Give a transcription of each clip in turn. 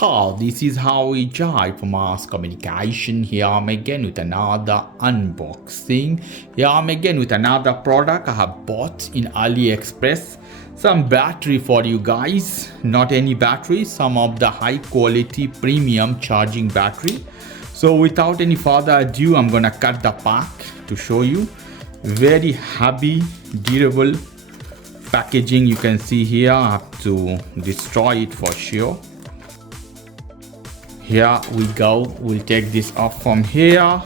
how this is how we jive mass communication. Here I'm again with another unboxing. Here I'm again with another product I have bought in AliExpress. Some battery for you guys, not any battery, some of the high quality premium charging battery. So without any further ado, I'm gonna cut the pack to show you. Very heavy, durable packaging. You can see here, I have to destroy it for sure. Here we go, we'll take this off from here.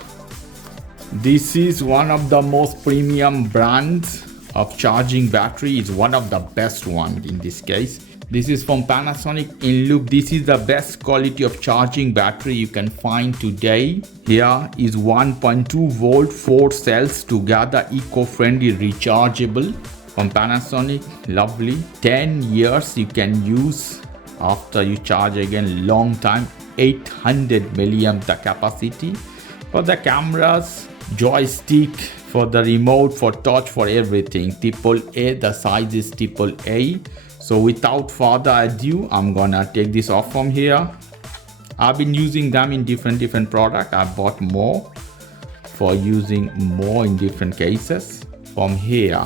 This is one of the most premium brands of charging battery. It's one of the best one in this case. This is from Panasonic Eneloop. This is the best quality of charging battery you can find today. Here is 1.2 volt, 4 cells together, eco-friendly, rechargeable from Panasonic. Lovely. 10 years you can use after you charge again, long time. 800 milliamp the capacity. For the cameras, joystick, for the remote, for touch, for everything. AAA, the size is AAA. So without further ado, I'm gonna take this off from here. I've been using them in different products. I bought more for using more in different cases. From here,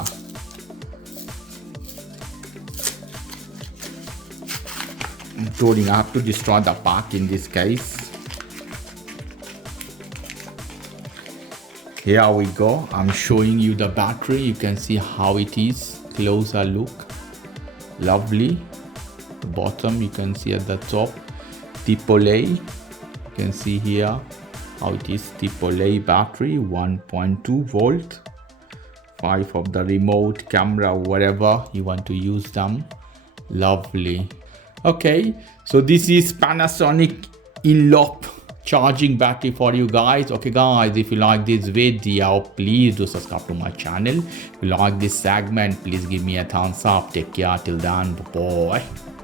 including I have to destroy the pack in this case. Here we go. I'm showing you the battery. You can see how it is. Closer look. Lovely. The bottom you can see at the top. AAA. You can see here how it is. AAA battery. 1.2 volt. 5 of the remote, camera, whatever you want to use them. Lovely. Okay, so this is Panasonic Eneloop charging battery for you guys. Okay guys, if you like this video, please do subscribe to my channel. If you like this segment, please give me a thumbs up. Take care till then. Bye bye.